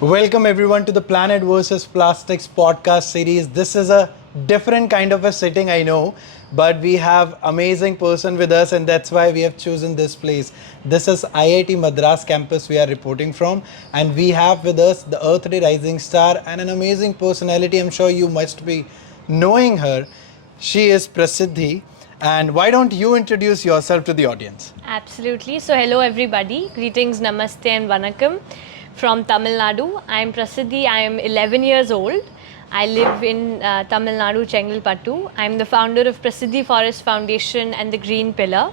Welcome everyone to the Planet versus Plastics podcast series. This is a different kind of a sitting, I know, but we have amazing person with us and that's why we have chosen this place. This is IIT Madras campus we are reporting from, and we have with us the Earth Day Rising Star and an amazing personality. I'm sure you must be knowing her. She is Prasiddhi. And why don't you introduce yourself to the audience? Absolutely. So, hello everybody. Greetings, namaste, and vanakkam from Tamil Nadu. I am Prasiddhi. I am 11 years old. I live in Tamil Nadu, Chengalpattu. I am the founder of Prasiddhi Forest Foundation and the Green Pillar.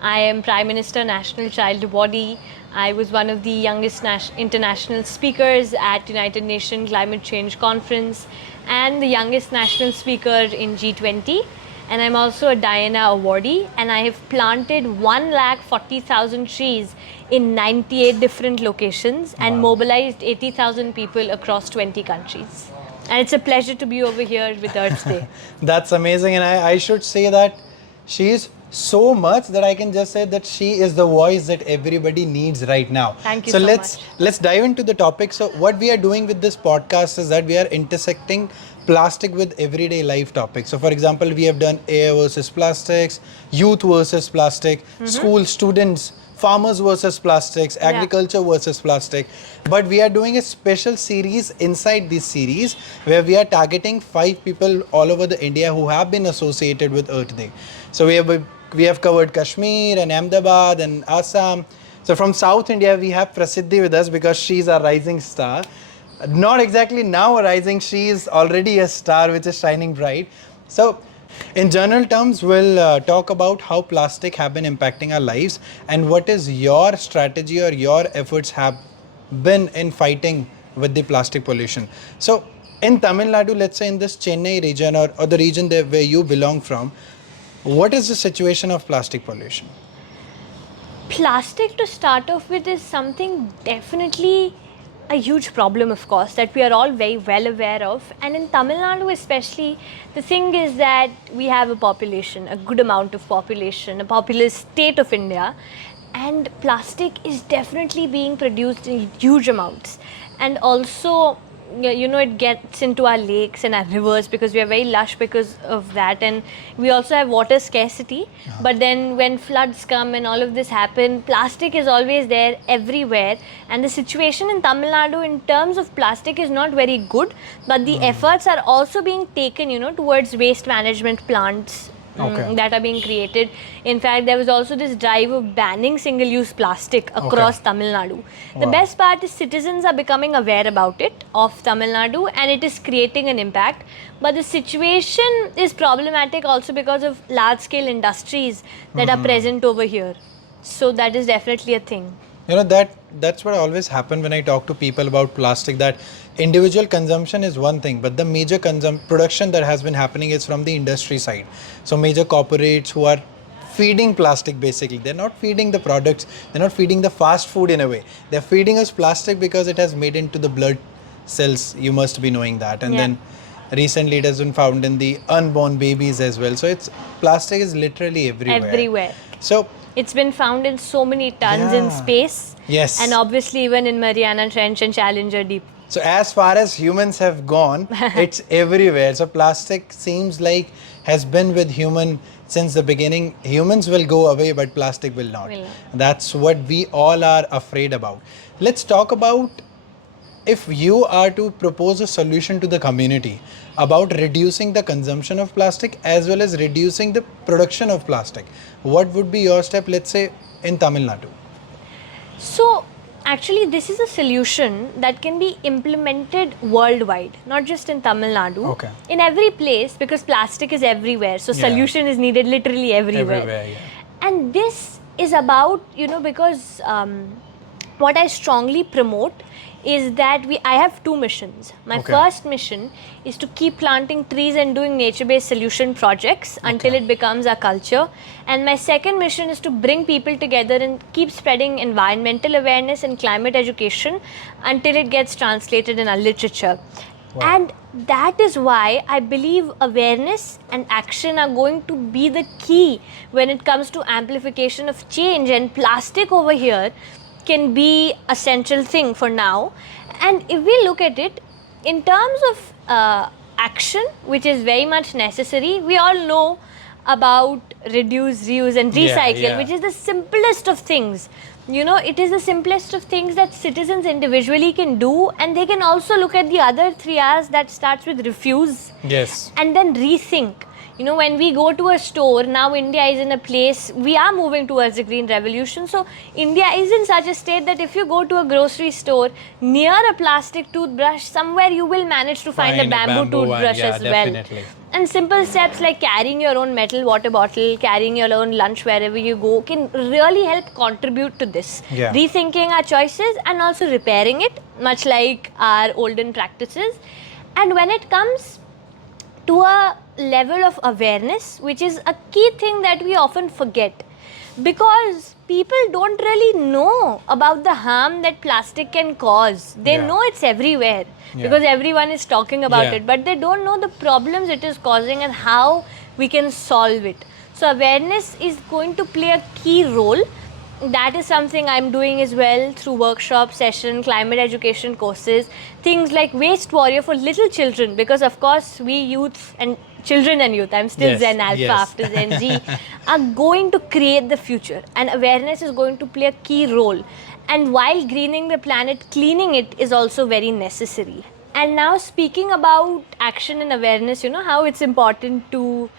I am Prime Minister National Child Body. I was one of the youngest international speakers at United Nations Climate Change Conference and the youngest national speaker in G20. And I'm also a Diana awardee, and I have planted 140,000 trees in 98 different locations and mobilized 80,000 people across 20 countries. And it's a pleasure to be over here with Earth Day. That's amazing, and I should say that she is so much that I can just say that she is the voice that everybody needs right now. Thank you so so let's dive into the topic. So what we are doing with this podcast is that we are intersecting plastic with everyday life topics. So for example, we have done air versus plastics, youth versus plastic, school students, farmers versus plastics, agriculture versus plastic. But we are doing a special series inside this series where we are targeting 5 people all over the India who have been associated with Earth Day. So we have covered Kashmir and Ahmedabad and Assam. So from South India, we have Prasiddhi with us because she's a rising star. Not exactly now a rising, she is already a star which is shining bright. So in general terms, we'll talk about how plastic have been impacting our lives and what is your strategy or your efforts have been in fighting with the plastic pollution. So in Tamil Nadu, let's say in this Chennai region or the region there where you belong from, what is the situation of plastic pollution? Plastic, to start off with, is something definitely a huge problem, of course, that we are all very well aware of. And in Tamil Nadu especially, the thing is that we have a population, a good amount of population, a populous state of India, and plastic is definitely being produced in huge amounts. And also, it gets into our lakes and our rivers because we are very lush because of that, and we also have water scarcity. But then when floods come and all of this happen, plastic is always there everywhere, and the situation in Tamil Nadu in terms of plastic is not very good, but the efforts are also being taken towards waste management plants that are being created. In fact, there was also this drive of banning single-use plastic across Tamil Nadu. The best part is citizens are becoming aware about it of Tamil Nadu, and it is creating an impact. But the situation is problematic also because of large-scale industries that are present over here. So that is definitely a thing. That's what always happen when I talk to people about plastic, that individual consumption is one thing, but the major production that has been happening is from the industry side. So major corporates who are feeding plastic, basically they're not feeding the products, they're not feeding the fast food in a way, they're feeding us plastic because it has made into the blood cells. You must be knowing that. And then recently it has been found in the unborn babies as well. So it's plastic is literally everywhere. So it's been found in so many tons in space. Yes. And obviously even in Mariana Trench and Challenger Deep. So as far as humans have gone, it's everywhere. So plastic seems like has been with human since the beginning. Humans will go away, but plastic will not. That's what we all are afraid about. Let's talk about, if you are to propose a solution to the community about reducing the consumption of plastic as well as reducing the production of plastic, what would be your step, let's say, in Tamil Nadu? So, actually, this is a solution that can be implemented worldwide, not just in Tamil Nadu. In every place, because plastic is everywhere. So, solution is needed literally everywhere. And this is about, because what I strongly promote is that I have 2 missions. My first mission is to keep planting trees and doing nature-based solution projects until it becomes a culture. And my second mission is to bring people together and keep spreading environmental awareness and climate education until it gets translated in our literature. And that is why I believe awareness and action are going to be the key when it comes to amplification of change. And plastic over here can be a central thing for now. And if we look at it in terms of action, which is very much necessary, we all know about reduce, reuse, and recycle, which is the simplest of things. It is the simplest of things that citizens individually can do, and they can also look at the other 3 R's that starts with refuse and then rethink. When we go to a store, now India is in a place, we are moving towards the green revolution. So India is in such a state that if you go to a grocery store, near a plastic toothbrush, somewhere you will manage to find a bamboo toothbrush as well. And simple steps like carrying your own metal water bottle, carrying your own lunch wherever you go can really help contribute to this. Rethinking our choices and also repairing it, much like our olden practices. And when it comes to a level of awareness, which is a key thing that we often forget, because people don't really know about the harm that plastic can cause. They know it's everywhere because everyone is talking about it, but they don't know the problems it is causing and how we can solve it. So awareness is going to play a key role. That is something I'm doing as well through workshop session, climate education courses, things like Waste Warrior for little children, because of course we youth and children and youth, I'm still Zen Alpha after Gen Z, are going to create the future, and awareness is going to play a key role. And while greening the planet, cleaning it is also very necessary. And now speaking about action and awareness, how it's important to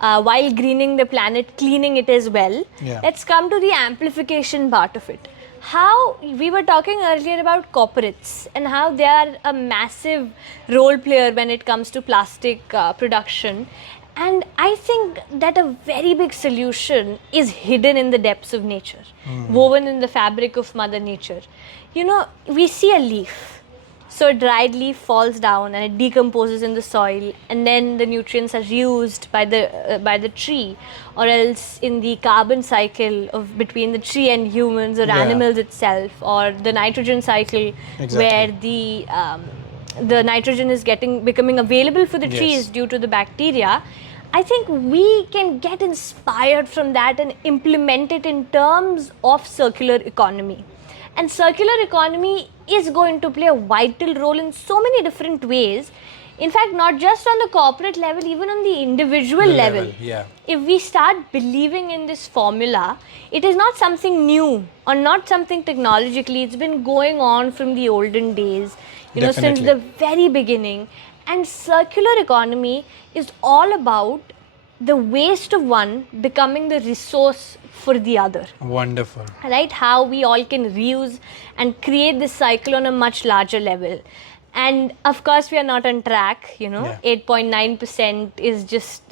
while greening the planet, cleaning it as well. Let's come to the amplification part of it. How we were talking earlier about corporates and how they are a massive role player when it comes to plastic production. And I think that a very big solution is hidden in the depths of nature, woven in the fabric of Mother Nature. We see a leaf. So a dried leaf falls down and it decomposes in the soil, and then the nutrients are used by the tree, or else in the carbon cycle of between the tree and humans or animals itself, or the nitrogen cycle where the nitrogen is becoming available for the trees due to the bacteria. I think we can get inspired from that and implement it in terms of circular economy. And circular economy is going to play a vital role in so many different ways. In fact, not just on the corporate level, even on the individual level. If we start believing in this formula, it is not something new or not something technologically. It's been going on from the olden days, since the very beginning. And circular economy is all about the waste of one becoming the resource for the other. Wonderful. Right? How we all can reuse and create this cycle on a much larger level. And of course, we are not on track, 8.9% is just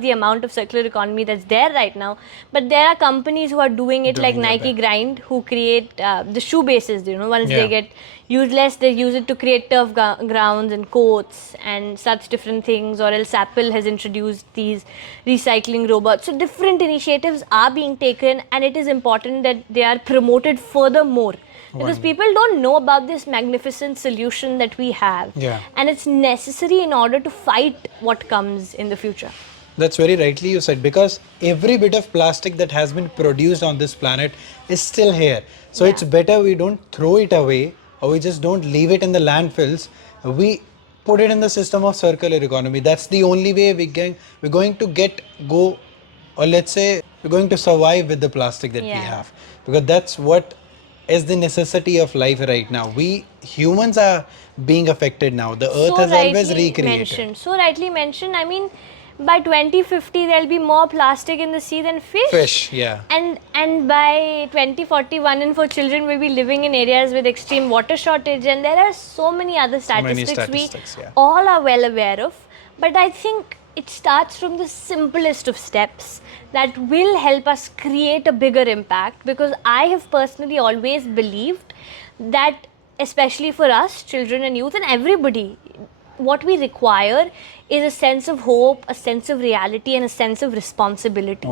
the amount of circular economy that's there right now. But there are companies who are doing it, like Nike Grind, who create the shoe bases, once they get useless, they use it to create turf grounds and coats and such different things. Or else Apple has introduced these recycling robots. So different initiatives are being taken, and it is important that they are promoted furthermore. Because people don't know about this magnificent solution that we have. And it's necessary in order to fight what comes in the future. That's very rightly you said, because every bit of plastic that has been produced on this planet is still here. So it's better we don't throw it away, or we just don't leave it in the landfills. We put it in the system of circular economy. That's the only way we're going to let's say we're going to survive with the plastic that we have. Because that's what is the necessity of life right now. We humans are being affected now. The earth has always recreated. So rightly mentioned. I mean, by 2050 there'll be more plastic in the sea than fish. And by 2041, and for children will be living in areas with extreme water shortage, and there are so many other statistics we all are well aware of. But I think it starts from the simplest of steps that will help us create a bigger impact, because I have personally always believed that, especially for us, children and youth and everybody, what we require is a sense of hope, a sense of reality, and a sense of responsibility.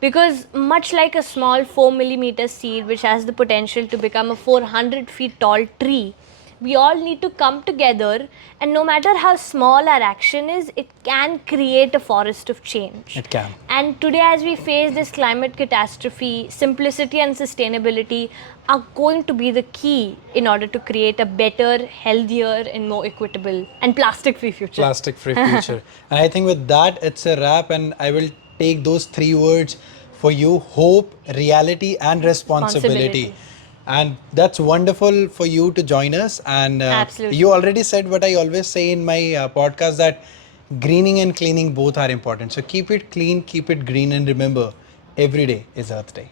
Because much like a small 4mm seed which has the potential to become a 400 feet tall tree, We all need to come together, and no matter how small our action is, it can create a forest of change. It can. And today, as we face this climate catastrophe, simplicity and sustainability are going to be the key in order to create a better, healthier, and more equitable and plastic free future. Plastic free future. And I think with that, it's a wrap. And I will take those 3 words for you: hope, reality, and responsibility. And that's wonderful for you to join us. And Absolutely. you already said what I always say in my podcast, that greening and cleaning both are important. So keep it clean, keep it green, and remember, every day is Earth Day.